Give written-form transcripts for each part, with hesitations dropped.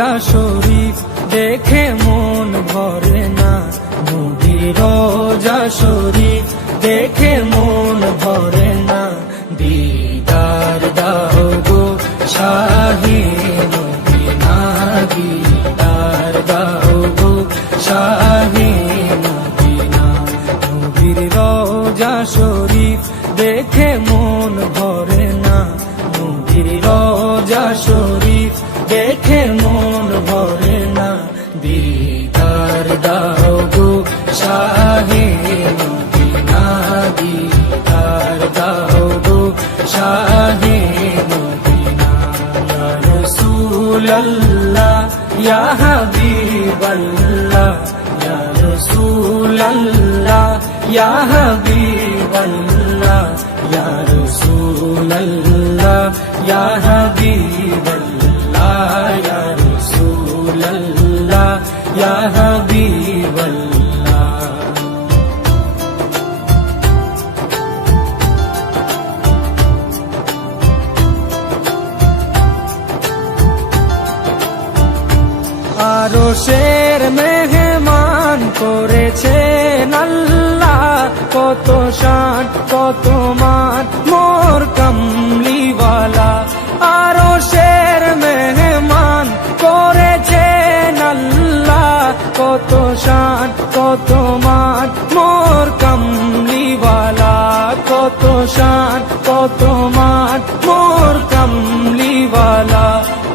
রোজা শরীফ দেখে মন ভরে না, নবীর রোজা শরীফ দেখে মন ভরে না। দিদার দাও গো শাহে মদিনা, দিদার দাও গো শাহে মদিনা। নবীর রোজা শরীফ দেখে মন ভরে না, নবীর রোজা শরীফ দেখে মন ভরে না। দিদার দাও গো শাহে মদিনা, দিদার দাও গো শাহে মদিনা। ইয়া রাসূলাল্লাহ ইয়া হাবিবাল্লাহ, ইয়া রাসূলাল্লাহ ইয়া হাবিবাল্লাহ, ইয়া রাসূলাল্লাহ ইয়া হাবিবাল্লাহ, ইয়া রাসূলাল্লাহ ইয়া হাবিবাল্লাহ। আরশের মেহমান করেছেন আল্লাহ, কত শান কত মান মোর কামলিওয়ালা। আরশের মেহমান করেছেন আল্লাহ, কত শান কত মান মোর কামলিওয়ালা, কত শান কত মান মোর কামলিওয়ালা।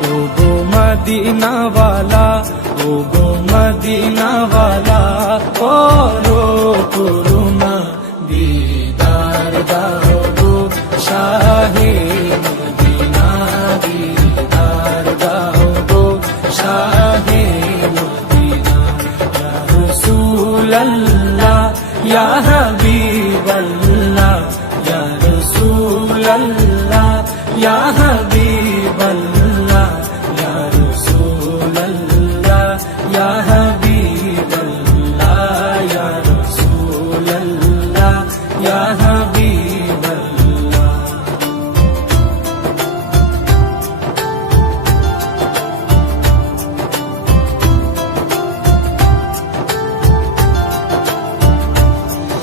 ও গো মদিনাওয়ালা, ও গো মদিনাওয়ালা, করো করুণা, দিদার দাও গো শাহে মদিনা, দিদার দাও গো শাহে মদিনা। ইয়া রাসূলাল্লাহ ইয়া হাবিবাল্লাহ, ইয়া রাসূলাল্লাহ ইয়া হাবিবাল্লাহ, ইয়া রাসূলাল্লাহ ইয়া হাবিবাল্লাহ, ইয়া রাসূলাল্লাহ ইয়া হাবিবাল্লাহ।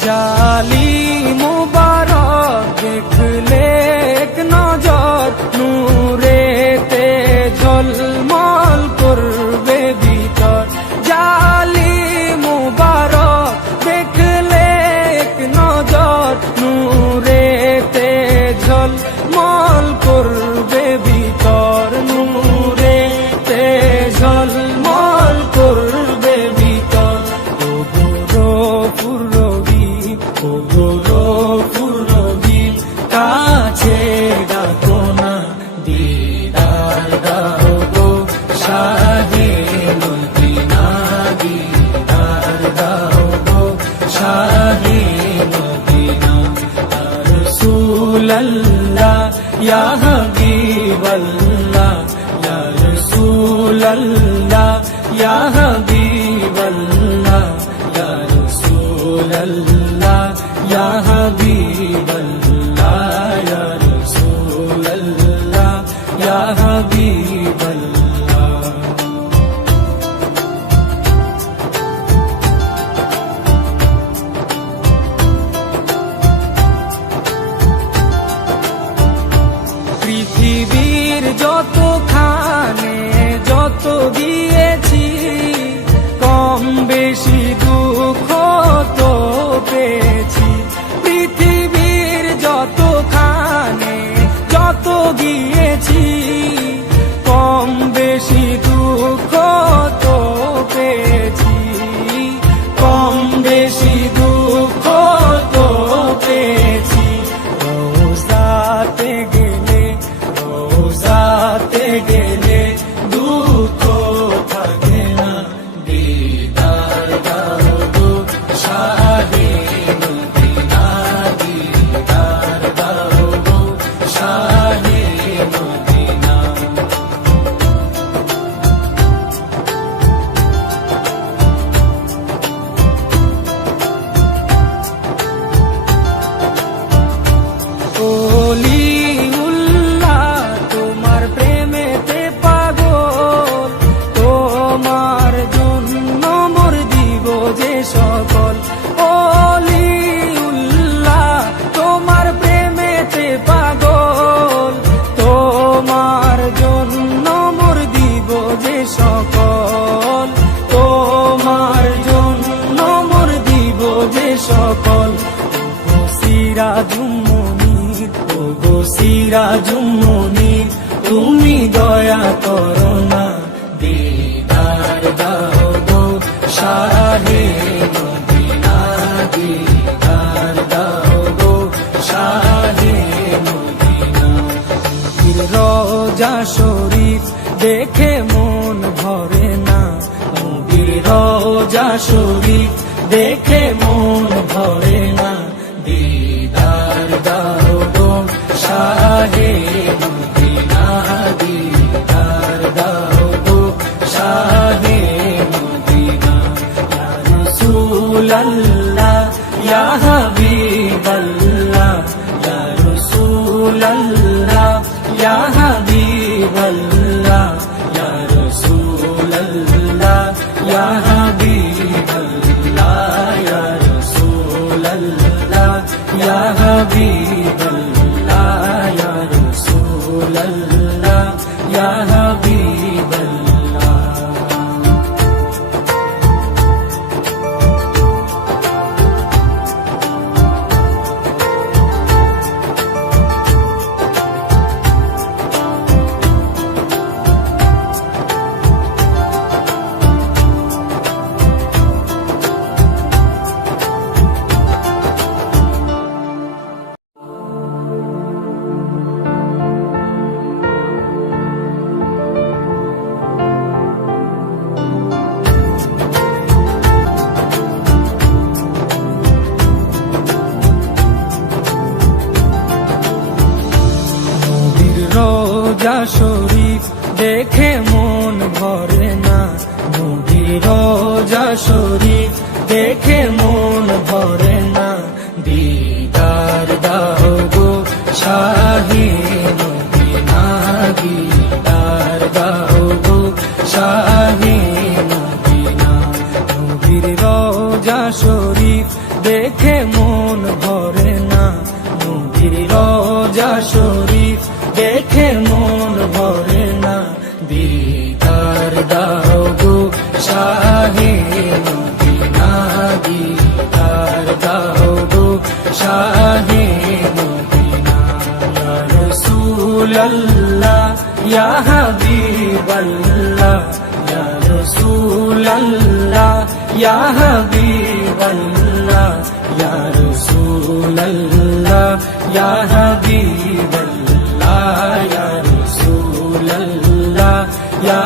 জালি মুবারক দেখলে এক নজর, নূরেতে ঝলমল করবে ভিতর। জালি মুবারক দেখলে এক নজর, নূরেতে ঝলমল করবে ভিতর, নূরেতে ঝলমল করবে ভিতর। ও গো পুরবি, ও গো পুরবি, কাছে ডাকো না, দিদার দাও গো শাহে মদিনা, দিদার দাও গো শাহে মদিনা। ইয়া রাসূলাল্লাহ ইয়া হাবিবাল্লাহ, ইয়া রাসূলাল্লাহ ইয়া হাবিবাল্লাহ, ইয়া রাসূলাল্লাহ ইয়া হাবিবাল্লাহ, ইয়া রাসূলাল্লাহ ইয়া হাবিবাল্লাহ। পৃথিবীর যতখানে যত দিয়েছি, কম বেশি দুঃখ তো পেয়েছি। পৃথিবীর যতখানে যত গিয়েছি, কম বেশি দুঃখ তো পেয়েছি, কম বেশি দুঃখ তো পেয়েছি। রোজাতে গেলে, রোজাতে গেলে দুঃখ থাকে না, দিদার দাও গো শাহে মদিনা, দিদার দাও গো শাহে তুমি দয়া করো না, দিদার দাও গো শাহে মদিনা, দিদার দাও গো শাহে মদিনা। রোজা শরীফ দেখে মন ভরে না, নবীর রোজা শরীফ দেখে মন ভরে না, দিদার দাও গো শাহে মদিনা, দিদার দাও গো শাহে মদিনা। ইয়া রাসূলাল্লাহ ইয়া হাবিবাল্লাহ, ইয়া রাসূলাল্লাহ ইয়া হাবিবাল্লাহ, ইয়া রাসূলাল্লাহ ইয়া হাবিবাল্লাহ, ইয়া রাসূলাল্লাহ ইয়া হাবিবাল্লাহ, ইয়া রাসূলাল্লাহ ইয়া হাবিবাল্লাহ। রোজা শরীফ দেখে মন ভরে না, নবীর রোজা শরীফ দেখে মন ভরে না, দিদার দাও গো শাহে মদিনা, দিদার দাও গো শাহে মদিনা। নবীর রোজা শরীফ দেখে মন ভরে না, নবীর রোজা শরীফ দেখে মন ভরে না, দিদার দাও গো শাহে মদিনা, দিদার দাও গো শাহে মদিনা। ইয়া রাসূলাল্লাহ ইয়া হাবিবাল্লাহ, ইয়া রাসূলাল্লাহ ইয়া হাবিবাল্লাহ, ইয়া রাসূলাল্লাহ ইয়া হাবিবাল্লাহ, ইয়া রাসূলাল্লাহ ইয়া